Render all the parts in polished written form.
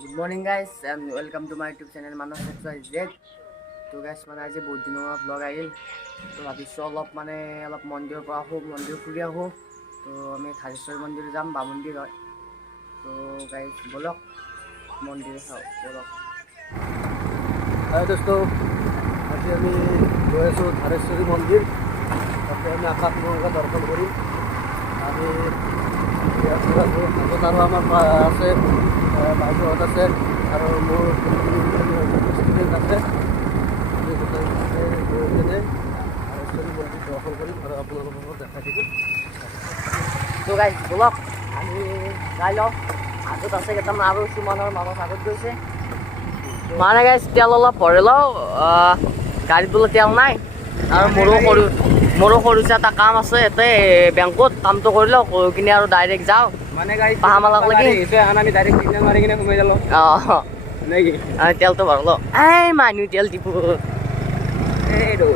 Good morning guys and welcome to my YouTube channel Manas XYZ. তো গাইছ মানে আজি বহুত দিনৰ ব্লগ আহিল তো ভাবিছোঁ অলপ মন্দিৰৰ পৰা আহোঁ মন্দিৰ ফুৰি আহোঁ তো আমি থাৰেশ্বৰ মন্দিৰ যাম বামুন্দিৰ হয় তো গাইছ বলক মন্দিৰ চাওঁ বলক হাই দোস্ত আজি আমি গৈ আছোঁ থাৰেশ্বৰী মন্দিৰ তাতে আমি আকাশগংগা দৰ্শন কৰিম আমি আগত আৰু আমাৰ আছে বাইদেউহঁত আছে আৰু মোৰ ষ্টুডেণ্ট আছে আমি গোটেই গৈ কিনে থাৰেশ্বৰী মন্দিৰ দৰ্শন কৰিম আৰু আপোনালোকক দেখাই দিম তো গাইছ বলক আমি যাই লওঁ আগত আছে কেইটামান আৰু কিছুমানৰ মানুহ আগত গৈছে মানে গাইছ তেল অলপ ভৰাই লওঁ গাড়ীত বোলে তেল নাই আৰু মোৰো সৰু এটা কাম আছে ইয়াতে বেংকত কামটো কৰি লওঁ কৰি কিনে আৰু ডাইৰেক্ট যাওঁ মানে গাড়ী পাহামালাক লাগি আমি ডাইৰেক্ট চিগনেল মাৰি কিনে সোমাই যাওঁ অঁ নেকি তেলটো ভৰালো এই মানুহ তেল দিব এইটো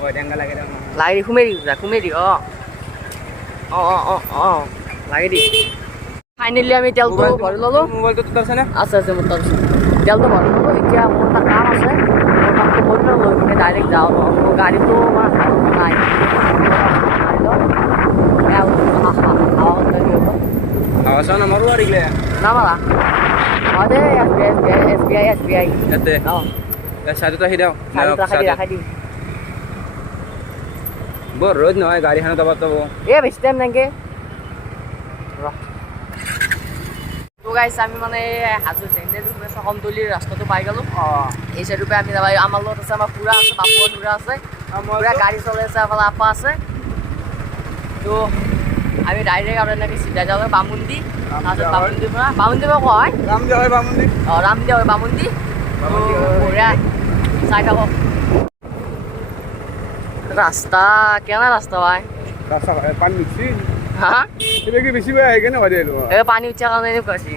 ঐ টেংকা লাগে লাগি সোমাই দি অঁ লাগি দি ফাইনেলি আমি তেলটো ভৰি ল'লোঁ মোবাইলটো তোৰ আছেনে আছে মোৰ তাত তেলটো ভৰি ল'লোঁ এতিয়া মোৰ এটা কাম আছে মোৰ কামটো কৰি লওঁ লৈ কিনে ডাইৰেক্ট যাওঁ মোৰ গাড়ীটো মানে নাই আৱাজ নামাৰো আৰু এইগিলা নামাৰা অঁ দে এছ বি আই ইয়াতে অঁ চাইডত ৰাখি দিওঁ ৰাখি দি বৰ ৰ'দ নহয় গাড়ীখনত যাব বেছি টাইম নাগে তো গাইছ আমি মানে হাজো চকমতলিৰ ৰাস্তাটো পাই গ'লোঁ এই চাইডৰ আমি যাব আমাৰ লগত আছে আমাৰ খুৰা আছে বাপুৰ খুৰা আছে খুৰা গাড়ী চলাই আছে আমাৰ আপা আছে তো আমি ডাইৰেক্ট আৰু এনেকৈ চিধা যাওঁ বামুন্দি তাৰপিছত বামুন্দিৰ পৰা কয় ৰামদেৱ হয় বামুন্দি ৰামদেৱ হয় বামুন্দি বঢ়িয়া চাই থাকক ৰাস্তা কেনে ৰাস্তা হয় ৰাস্তা পানী উঠছি হা কিবা কি বেছি বেয়া আহি কেনে হয় দে এই পানী উঠাৰ কাৰণে এনেকুৱা হৈছে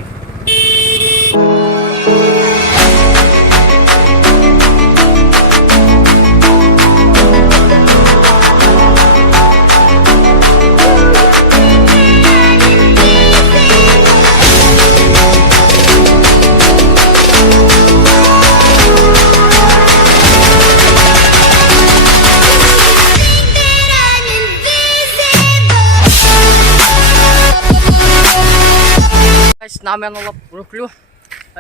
নামে অলপ ৰখিলোঁ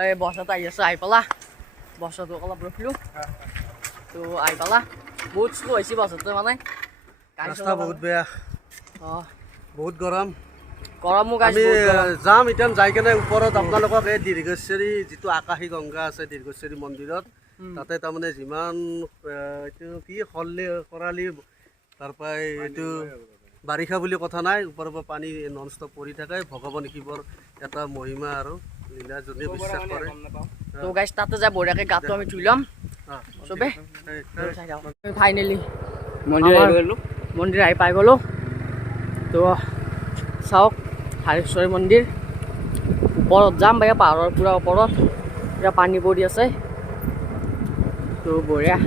এই বৰ্ষাটো আহি আছে আহি পালা বৰ্ষাটো অলপ ৰখিলোঁ তো আহি পালা বহুত শ্ল' হৈছে বৰ্ষাটো মানে ৰাস্তা বহুত বেয়া অঁ বহুত গৰমো আমি যাম এতিয়া যাই কেনে ওপৰত আপোনালোকক এই দীৰ্ঘেশ্বৰী যিটো আকাশী গংগা আছে দীৰ্ঘেশ্বৰী মন্দিৰত তাতে তাৰমানে যিমান এইটো কি খৰালি তাৰপৰা এইটো বাৰিষা বুলি কথা নাই ওপৰৰ পৰা পানী নন ষ্টপ পৰি থাকে ভগৱান শিৱৰ এটা মহিমা আৰু লীলা যোনে বিশ্বাস কৰে তো গাইছ তাতে যাই বঢ়িয়াকৈ গাটো আমি ধুই ল'ম চবে ফাইনেলি মন্দিৰ আহি পাই গ'লোঁ তো চাওক থাৰেশ্বৰী মন্দিৰ ওপৰত যাম বা পাহাৰৰ পূৰা ওপৰত পূৰা পানী পৰি আছে তো বঢ়িয়া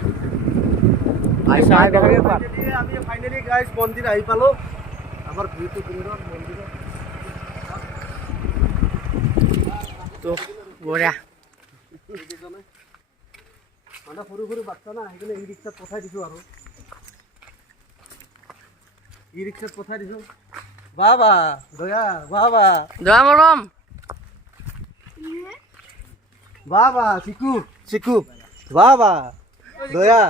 আমি ফাইনেলি গাইজ মন্দিৰ আহি পালোঁ আমাৰ ভিউটো সুন্দৰ মন্দিৰত তো বঢ়িয়া মানে সৰু সৰু বাচ্চা না সেইকাৰণে ই ৰিক্সাত পঠাই দিছোঁ আৰু ই ৰিক্সাত পঠাই দিছোঁ বাবা দয়া দয়া মৰম বাবা চিকু বাবা দয়া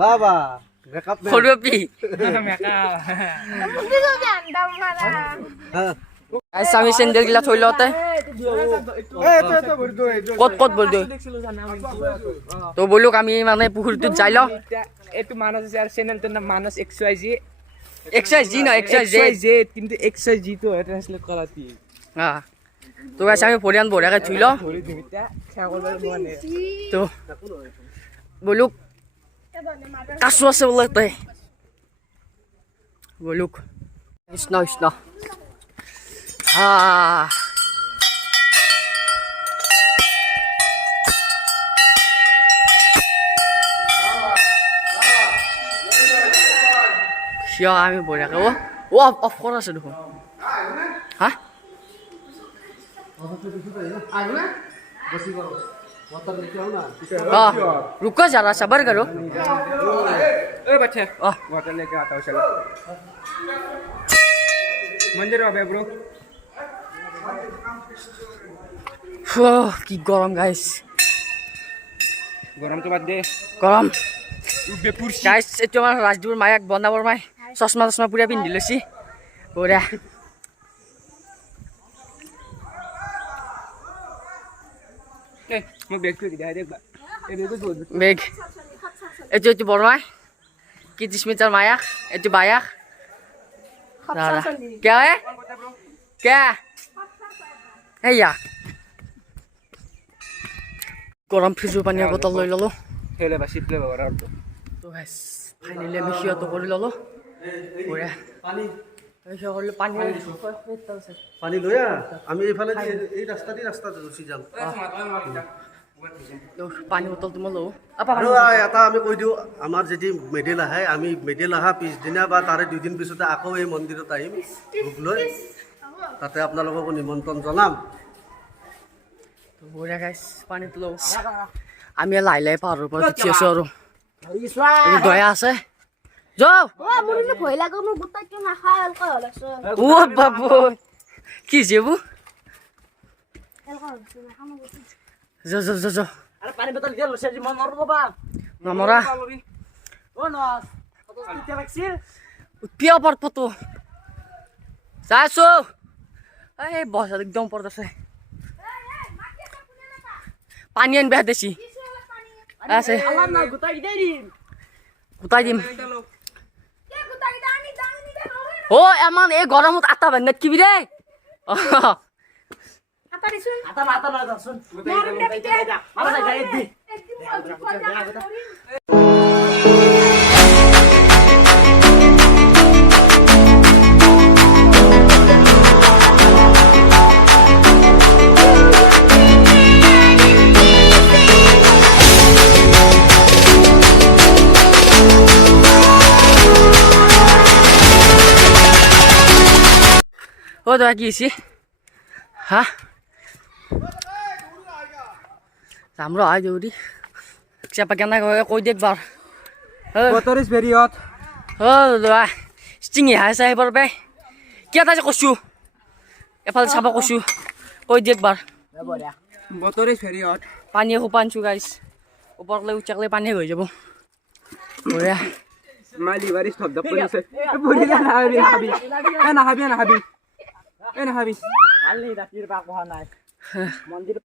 বাবা মেকআপ সৰু আপি আমি চেণ্ডেলগিলা থৈ লওঁতে ক'ত বল তো বলুক আমি মানে পুখুৰীটোত যাই লওঁ এইটো মানস আছে আৰু চেনেলটোৰ নাম মানস XYZ কিন্তু XYZ টো হয় ট্ৰান্সলেট কৰাতি তো গাইছ আমি পৰিয়াল বঢ়িয়াকৈ ধুই লওঁ তো বলুক কাচু আছে বোলে তই বলুক Krishna Siya kami boleh ke? Wah, of course dulu. Hah? आलू ना बसी करो वाटर लेके आओ ना रुको जरा सबर करो ए बच्चे वाटर लेके आता हूँ चलो मंदिर आ ब्रो কি গরম গাইস गरम तो बात दे গরম बेपुरसी গাইস এইটো আমাৰ ৰাজদীপৰ মায়াক বনাবৰ মাই চশমা পুৰা পিন্ধি লৈছি বঢ়িয়া ए मैं बैग को दिखा देख ए देखो तो বেগ এইটো বড় মাই কি 30 মিটার মায়াক এইটো বায়াক দাদা क्या है क्या এইয়া গৰম ফ্ৰিজৰ পানীৰ বটল লৈ ললো खेले बस सिप्ले बगरा और তো গাইস ফাইনালি আমি সিহঁতো কৰি ললো বঢ়িয়া পানী সকলো পানী পানী লৈ আমি এইফালে এই ৰাস্তা গুচি যাম পানী বটলটো মই লওঁ আৰু এটা আমি কৈ দিওঁ আমাৰ যদি মেডেল আহে আমি মেডেল অহা পিছদিনা বা তাৰে 2 দিন পিছতে আকৌ এই মন্দিৰত আহিম ভোগ লৈ তাতে আপোনালোককো নিমন্ত্ৰণ জনাম বঢ়িয়া গাইছ পানীটো লওঁ আমি লাহে লাহে পাহাৰৰ পৰা উঠি আছোঁ আৰু দয়া আছে যাওঁ ও বাবু কি যেবু যা নমৰা উঠিয়া পৰ্বতো যাই আছো এই বছ একদম ওপৰত আছে পানী আনিবা দেছি আছে গোটাই দিম ও এমান এই গৰমত আটা বান্ধি কিবি ৰে ও দাদা কি হৈছে হা राम्रो आयो देउरी siapa kena কৈ দেখ বাৰ water is very hot ও দাদা ষ্টিঙি হাই চাই বাৰ বে কি এটা যে কৈছো এফালে চাব কৈছো কৈ দেখ বাৰ water is very hot পানী খুপানছো গাইছ ওপৰলৈ উচাকলে পানী হৈ যাব বঢ়িয়া my liver is stopped up police buri na habi na habi কালি ৰাতিৰ পৰা কোৱা নাই মন্দিৰ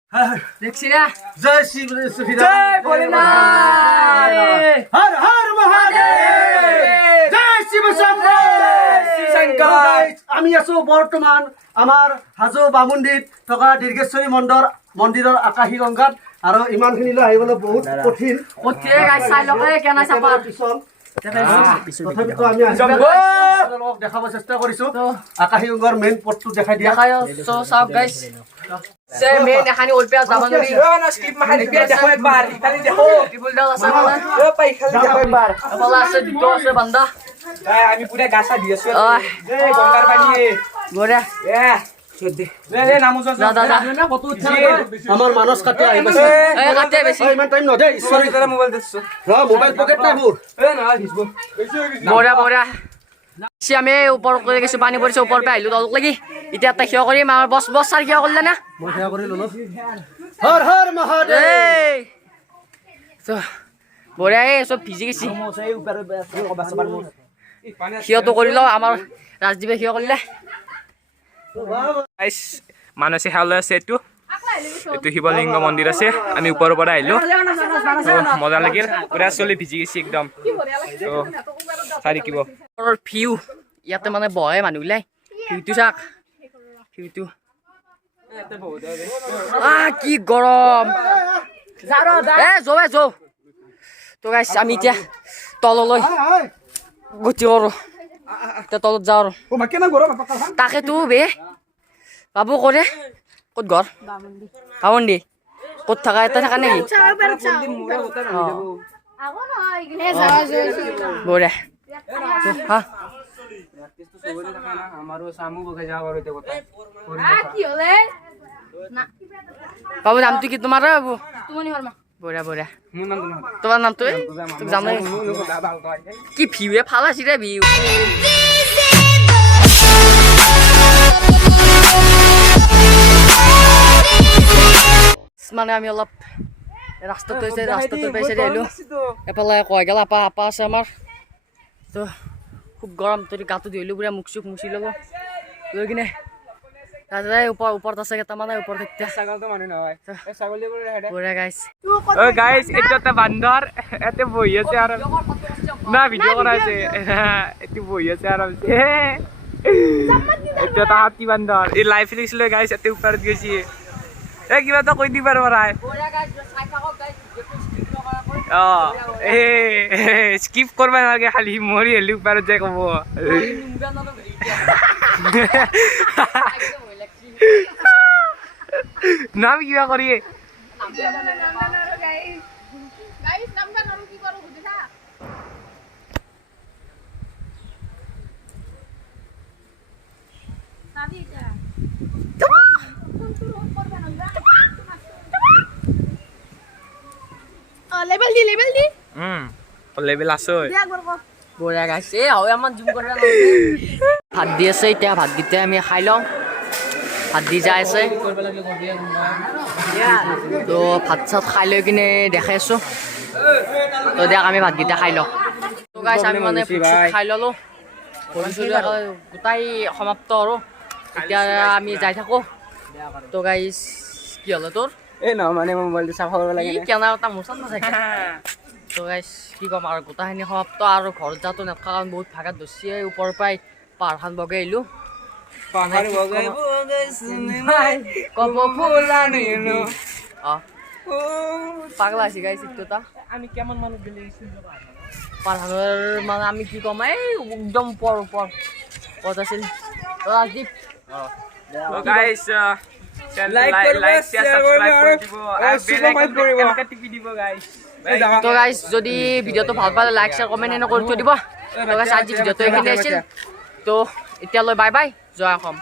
দেখছি না জয় শিৱ শ্ৰীৰাম জয় ভোলেনাথ হৰ হৰ মহাদেৱ জয় শিৱ শংকৰ আমি আছো বৰ্তমান আমাৰ হাজো বামুণ্ডিত থকা দীৰ্ঘেশ্বৰী মন্দিৰৰ আকাশী গংগাত আৰু ইমানখিনিলৈ আহিবলৈ বহুত কঠিন কঠিন গাইছ চাই লগে কেনা চাপা তথাপিতো আমি আপোনালোকক দেখাব চেষ্টা কৰিছো আকাশী গংগাৰ মেইন পথটো দেখাই দিয়া দেখাই চাওক গাইছ সে মেন এখানি ওলপিয়া যাব নৰি na skip mahal pia দেখো একবার খালি দেখো টিবুল দাল আছে মানে ও পাই খালি দেখো একবার বলা আছে দুটো আছে বান্দা আমি পুরা গাছা দি আছো এই গঙ্গার পানী বঢ়িয়া এ সত্যি লে নামো যা যা না কত উঠছে আমাৰ মানস কাটি আহিব আছে এই কাটে বেছি ইমান টাইম নদে ঈশ্বৰ তোৰা মোবাইল দিছো মোবাইল পকেট নাই মোৰ এ না হিসবো বঢ়িয়া সি আমি ওপৰ কৰি গৈছো পানী পৰিছে ওপৰ পৰা আহিলো তলক লাগি এতিয়া এটা থিয় কৰিম আমাৰ বছ চাৰ কিয় কৰিলে না মই সেয়া কৰি ললো হৰ হৰ মহাদেৱ এই তো বঢ়িয়া এই চব ভিজি গৈছি সিহঁতো কৰি লওঁ আমাৰ ৰাজদ্বীপে সিয় কৰিলে গাইস মানসে হাল আছে এটো শিৱলিংগ মন্দিৰ আছে আমি ওপৰৰ পৰা আহিলো মজা লাগিল পুৰা চলি ভিজি গৈছি একদম তো চাৰি কিব ভিউ ইয়াতে মানে বহে মানুহবিলাক ভিউটো চাক ভিউটো কি গৰম যৌ তো গাইছ আমি এতিয়া তললৈ গতি কৰোঁ এতিয়া তলত যাওঁ আৰু তাকেতো বে বাবু কৰে ক'ত ঘৰ বামুণ্ডি ক'ত থকা এটা থকা নেকি বঢ়িয়া হা আমাৰো সামু বগে যাব আৰু তে কথা বাবু নামটো কি তোমাৰ বাবু বঢ়িয়া বঢ়িয়া তোমাৰ নামটো তোক জানাই কি ভিউৱে ভাল আছিল ৰে ভিউ মানে আমি অলপ ৰাস্তাটো হৈছে ৰাস্তাটোৰ পাই চাই আহিলোঁ এফালে কয় গেলা আপা আছে আমাৰ তো খুব গৰম তই গাটো ধুইলোঁ পুৰা মুখ চুখ মুচি ল'ব লৈ কিনে ওপৰত আছে কেইটামানে ওপৰত বঢ়িয়া গাইছ গাইছ এইটো এটা বান্দৰ ইয়াতে বহি আছে আৰাম না ভিডিঅ' কৰা আছে এইটো বহি আছে আৰামছে এইটো এটা হাতী বান্দৰ এই লাইভ ফিলিক্স লৈ গাইছ ইয়াতে ওপৰত গৈছে এই কিবা এটা কৈ দিবা ৰাই স্কিপ কৰিব নালাগে খালি মৰি আহিলি ওপৰত যাই ক'ব নাম কিবা কৰি লেবেল আছে বঢ়িয়া গাইছে এই হয় আমাৰ জিম কৰিব ভাত দি আছে এতিয়া ভাতকেইটা আমি খাই লওঁ ভাত দি যাই আছে তো ভাত চাত খাই লৈ কিনে দেখাই আছোঁ তো দিয়ক আমি ভাতকেইটা খাই লওঁ তো গাইছ আমি মানে খাই ল'লোঁ গোটাই সমাপ্ত আৰু এতিয়া আমি যাই থাকোঁ তো গাইছ কি হ'লে তোৰ এই নহয় মানে মোবাইলটো চাফা কৰিব লাগে কেনেকুৱা এটা মোচন নাথাকে তো গাইছ কি ক'ম আৰু গোটাখিনি সমাপ্ত আৰু ঘৰত যাওঁতো নেথাকা কাৰণ বহুত ভাগাত ধৰিছে ওপৰৰ পৰাই পাহাৰখন বগাই আহিলোঁ পাগলা আছে গাইছ এইটো এটা আমি কেমন মানুহ দিলে পাহাৰৰ মানে আমি কি ক'ম এই একদম ওপৰত আছিল ৰাজদীপ গাইছ লাইক কৰিব তো গাইছ যদি ভিডিঅ'টো ভাল পালে লাইক শ্বেয়াৰ কমেণ্ট এনে কৰি থৈ দিব তো গাইছ আজি ভিডিঅ'টো এইখিনি আছিল তো এতিয়ালৈ বাই বাই জয় অসম